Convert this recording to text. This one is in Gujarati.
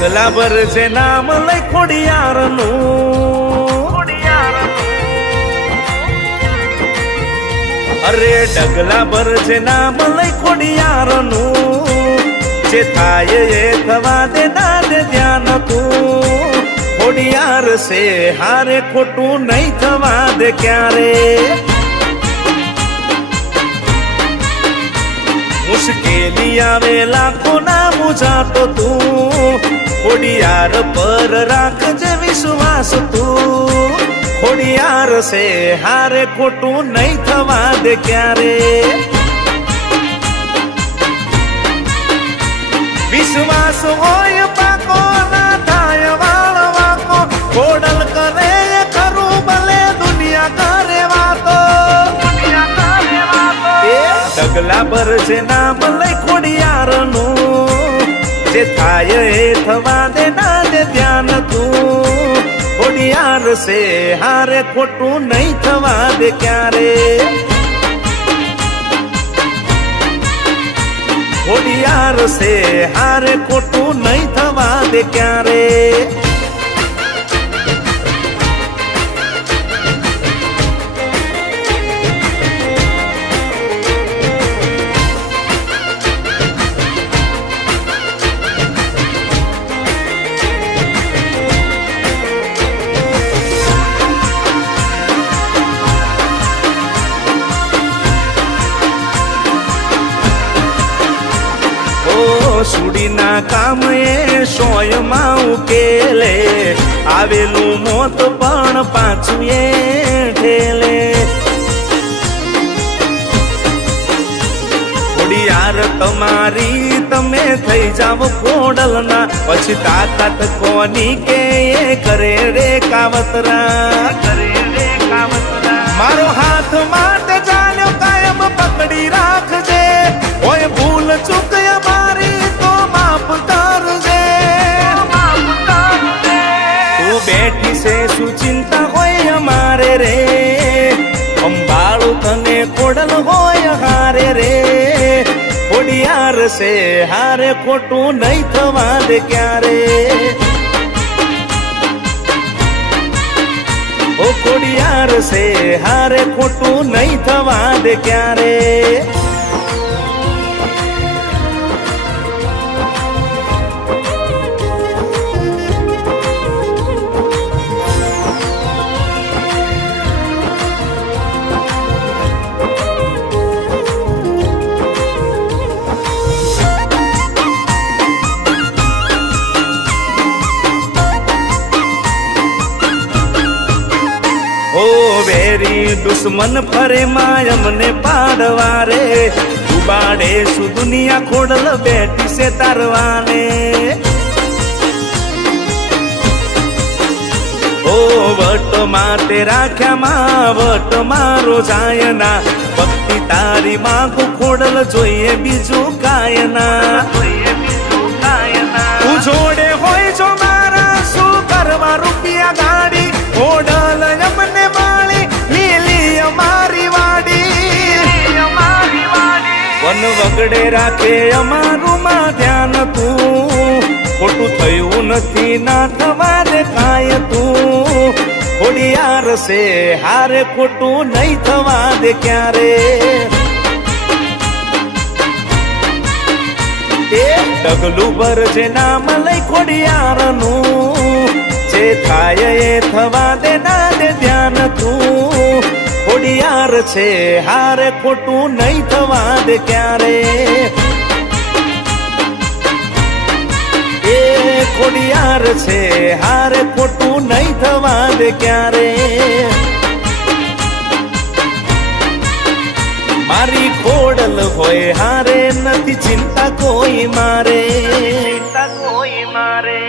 ડગલા ભર છે નામ લઈ ખોડિયારનું, અરે ડગલા ભર છે નામ લઈ ખોડિયારનું, જે થાય એ થવા દે ના દે ધ્યાન તું, ખોડિયાર છે હારે ખોટું નહીં થવા દે ક્યારે, મુશ્કેલી આવે લાખો ના મુજાતો તું, ખોડિયાર પર રાખજે વિશ્વાસ તું, ખોડિયાર છે હારે ખોટું નહીં થવા દે ક્યારે, વિશ્વાસ હોય પાકો ના થાય વાળ વાકો, ખોડલ કરે ખરું ભલે દુનિયા કરે વાતો, ડગલા ભર છે નામ લઈ ખોડિયારનું, જે થાય એ થવા દે ના દે ધ્યાન તું, ખોડિયાર છે હારે ખોટું નહીં થવા દે ક્યારે, ખોડિયાર છે હારે ખોટું નહીં થવા દે ક્યારે, સુડીના કામ એ સોયમાં ઉકેલે, આવેલું મોત પણ પાછું એ ઠેલે, ખોડિયાર તમારી તમે થઈ જાવ ખોડલના, પછી તાકાત કોની કે એ કરે રે કાવતરા, મારો હાથ માટે ચાલ્યો કાયમ પકડી રાખજે, હોય ભૂલ ચૂક મારી તો માફ કરજે, તું બેઠી છે શું ચિંતા હોય અમારે રે, અંબાળું તને ખોડલ હોય હારે રે, ખોડિયાર છે હારે ખોટું નહીં થવા દે ક્યારે, ઓ ખોડિયાર છે હારે ખોટું નહીં થવા દે ક્યારે, વેરી દુશ્મન ફરે માય અમને પાડવા રે, ઉબાડે શું દુનિયા ખોડલ બેઠી છે તારવાને, ઓ વટ માટે રાખ્યા માં વટ મારો જાયના, ભક્તિ તારી માંગુ ખોડલ જોઈએ બીજું કાયના, તું જોડે હોય જો મારા શું કરવા રૂપિયા ગાડી, ખોડલ અમને માળી લીલી અમારી વાડી, વન વગડે રાખે અમારું માં ધ્યાન તું, ખોટું થયું નથી ના થવા દે કાય તું, ખોડિયાર છે હારે ખોટું નહીં થવા દે ક્યારે, એ ડગલું ભર છે નામ લઈ ખોડિયારનું, જે થાય એ થવા દે ના દે ધ્યાન તું, ખોડિયાર છે હારે ખોટું નહીં થવા દે ક્યારે, એ ખોડિયાર છે હારે ખોટું નહીં થવા દે ક્યારે, મારી ખોડલ હોય હારે નથી ચિંતા કોઈ મારે, ચિંતા કોઈ મારે.